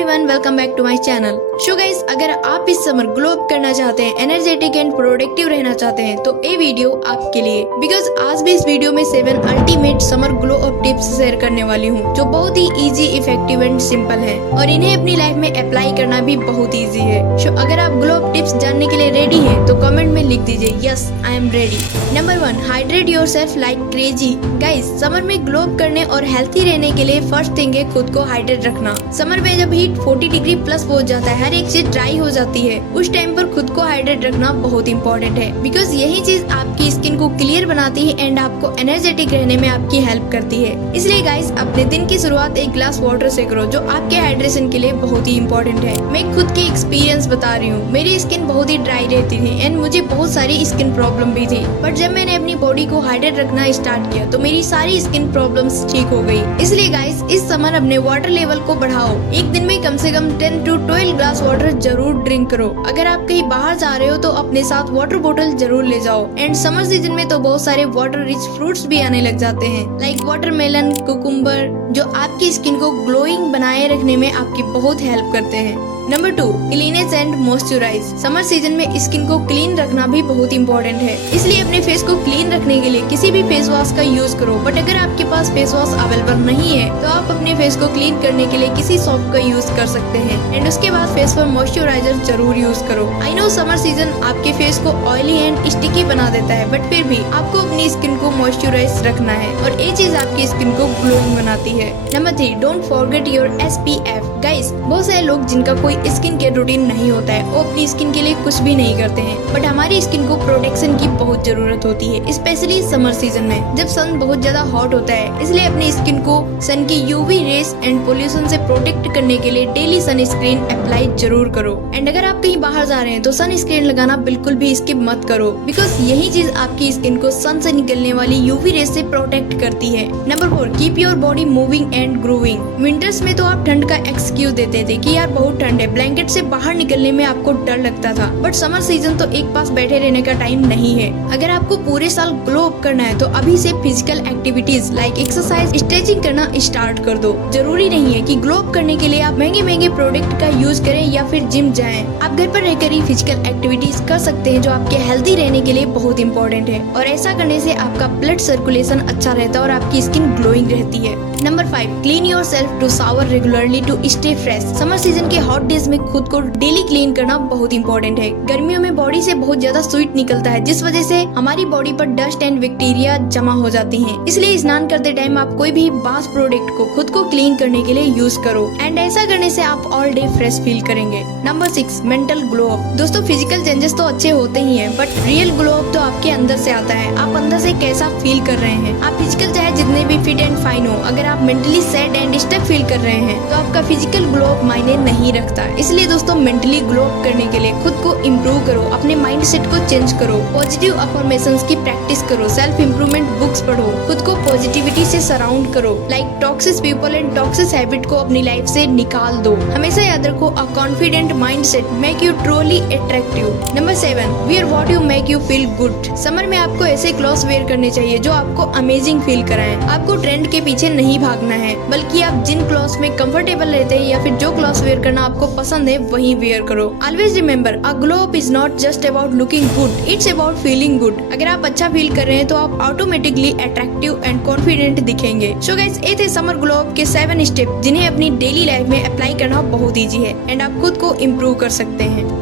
Everyone, welcome back to my channel. So guys, अगर आप इस समर ग्लो अप करना चाहते हैं, एनर्जेटिक एंड प्रोडक्टिव रहना चाहते हैं तो ये वीडियो आपके लिए। बिकॉज आज भी इस वीडियो में 7 ultimate summer glow up tips share करने वाली हूँ जो बहुत ही इजी, इफेक्टिव एंड सिंपल है और इन्हें अपनी लाइफ में अप्लाई करना भी बहुत इजी है। सो अगर आप ग्लो अप टिप्स जानने के लिए रेडी है तो कमेंट में लिख दीजिए yes I am ready. Number 1, hydrate yourself like crazy. Guys, summer में ग्लो अप करने और हेल्थी रहने के लिए फर्स्ट थिंग है खुद को हाइड्रेट रखना। समर में जब हीट 40 डिग्री प्लस पहुंच जाता है, हर एक चीज ड्राई हो जाती है, उस टाइम पर खुद को हाइड्रेट रखना बहुत इंपॉर्टेंट है। बिकॉज यही चीज आपकी स्किन को क्लियर बनाती है एंड आपको एनर्जेटिक रहने में आपकी हेल्प करती है। इसलिए गाइस, अपने दिन की शुरुआत एक ग्लास वाटर से करो जो आपके हाइड्रेशन के लिए बहुत ही इंपॉर्टेंट है। मैं खुद की एक्सपीरियंस बता रही हूँ। मेरी स्किन बहुत ही ड्राई रहती थी एंड मुझे बहुत सारी स्किन प्रॉब्लम भी थी, बट जब मैंने अपनी बॉडी को हाइड्रेट रखना स्टार्ट किया तो मेरी सारी स्किन प्रॉब्लम्स ठीक हो गई। इसलिए गाइस, इस समर अपने वाटर लेवल को बढ़ाओ। एक दिन में कम से कम 10 to 12 ग्लास वाटर जरूर ड्रिंक करो। अगर आप कहीं बाहर जा रहे हो तो अपने साथ वाटर बोतल जरूर ले जाओ। एंड समर सीजन में तो बहुत सारे वाटर रिच फ्रूट्स भी आने लग जाते हैं, लाइक वाटरमेलन, कुकुम्बर, जो आपकी स्किन को ग्लोइंग बनाए रखने में आपकी बहुत हेल्प करते हैं। Number 2, cleanse and moisturise. Summer season में स्किन को क्लीन रखना भी बहुत इंपॉर्टेंट है, इसलिए अपने फेस को क्लीन रखने के लिए किसी भी फेस वॉश का यूज करो। बट अगर आपके पास फेस वॉश अवेलेबल नहीं है तो आप अपने फेस को क्लीन करने के लिए किसी सोप का यूज कर सकते हैं एंड उसके बाद फेस पर मॉइस्चराइजर जरूर यूज करो। आई नो समर सीजन आपके फेस को ऑयली एंड स्टिकी बना देता है, बट फिर भी आपको अपनी स्किन को मॉइस्चराइज रखना है और ये चीज आपकी स्किन को ग्लोइंग बनाती है। Number 3, don't forget your SPF। Guys, बहुत सारे लोग जिनका कोई स्किन केयर रूटीन नहीं होता है, वो अपनी स्किन के लिए कुछ भी नहीं करते हैं, बट हमारी स्किन को प्रोटेक्शन की बहुत जरूरत होती है, स्पेशली समर सीजन में जब सन बहुत ज्यादा हॉट होता है। इसलिए अपनी स्किन को सन की UV रेस एंड पोल्यूशन से प्रोटेक्ट करने के लिए डेली सनस्क्रीन अप्लाई जरूर करो। एंड अगर आप कहीं बाहर जा रहे हैं तो सनस्क्रीन लगाना बिल्कुल भी स्किप मत करो, बिकॉज यही चीज आपकी स्किन को सन से निकलने वाली UV रेस से प्रोटेक्ट करती है। Number 4, keep your body moving and growing. Winters में तो आप ठंड का एक्सक्यूज देते थे कि यार बहुत ठंड है, ब्लैंकेट से बाहर निकलने में आपको डर लगता था, बट समर सीजन तो एक पास बैठे रहने का टाइम नहीं है। अगर आपको पूरे साल ग्लो अप करना है तो अभी से physical activities like exercise, stretching करना स्टार्ट कर दो। जरूरी नहीं है कि ग्लो अप करने के लिए आप महंगे महंगे प्रोडक्ट का यूज करें या फिर जिम जाएं। आप घर पर रहकर ही फिजिकल एक्टिविटीज कर सकते हैं जो आपके हेल्दी रहने के लिए बहुत इंपॉर्टेंट है, और ऐसा करने से आपका ब्लड सर्कुलेशन अच्छा रहता है और आपकी स्किन ग्लोइंग रहती है। Number 5, clean yourself to shower regularly to stay fresh. Summer season के हॉट डेज में खुद को डेली क्लीन करना बहुत इंपॉर्टेंट है। गर्मियों में बॉडी से बहुत ज्यादा स्वीट निकलता है, जिस वजह से हमारी बॉडी पर डस्ट एंड बैक्टीरिया जमा हो जाती हैं। इसलिए स्नान करते टाइम आप कोई भी बाथ प्रोडक्ट को खुद को क्लीन करने के लिए यूज करो एंड ऐसा करने से आप ऑल डे फ्रेश फील करेंगे। Number 6, mental glow up. दोस्तों, फिजिकल चेंजेस तो अच्छे होते ही हैं, बट रियल ग्लो अप तो आपके अंदर से आता है। आप अंदर से कैसा फील कर रहे हैं। आप फिजिकल चाहे जितने भी फिट एंड फाइन हो, अगर आप mentally sad and stuck feel कर रहे हैं तो आपका फिजिकल ग्लो अप मायने नहीं रखता। इसलिए दोस्तों, मेंटली ग्लो अप करने के लिए खुद को इम्प्रूव करो, अपने माइंड सेट को चेंज करो, पॉजिटिव अफर्मेशंस की प्रैक्टिस करो, सेल्फ इम्प्रूवमेंट बुक्स पढ़ो, खुद को पॉजिटिविटी से सराउंड करो, like toxic people and toxic habit को अपनी लाइफ से निकाल दो। हमेशा याद रखो, a confident mind set make you truly attractive. Number 7, wear what you make you feel good. Summer में आपको ऐसे क्लॉथ्स वेयर करने चाहिए जो आपको अमेजिंग फील कराएं। आपको ट्रेंड के पीछे नहीं भागना है, बल्कि आप जिन क्लॉथ्स में कंफर्टेबल रहते हैं या फिर जो क्लॉथ्स वेयर करना आपको पसंद है वही वेयर करो। Always remember, a glow up is not just about looking good, it's about feeling good. अगर आप अच्छा फील कर रहे हैं तो आप ऑटोमेटिकली अट्रैक्टिव एंड कॉन्फिडेंट दिखेंगे। सो गाइस, ये थे समर ग्लो अप के 7 स्टेप जिन्हें अपनी डेली लाइफ में अप्लाई करना बहुत ईजी है एंड आप खुद को इम्प्रूव कर सकते हैं।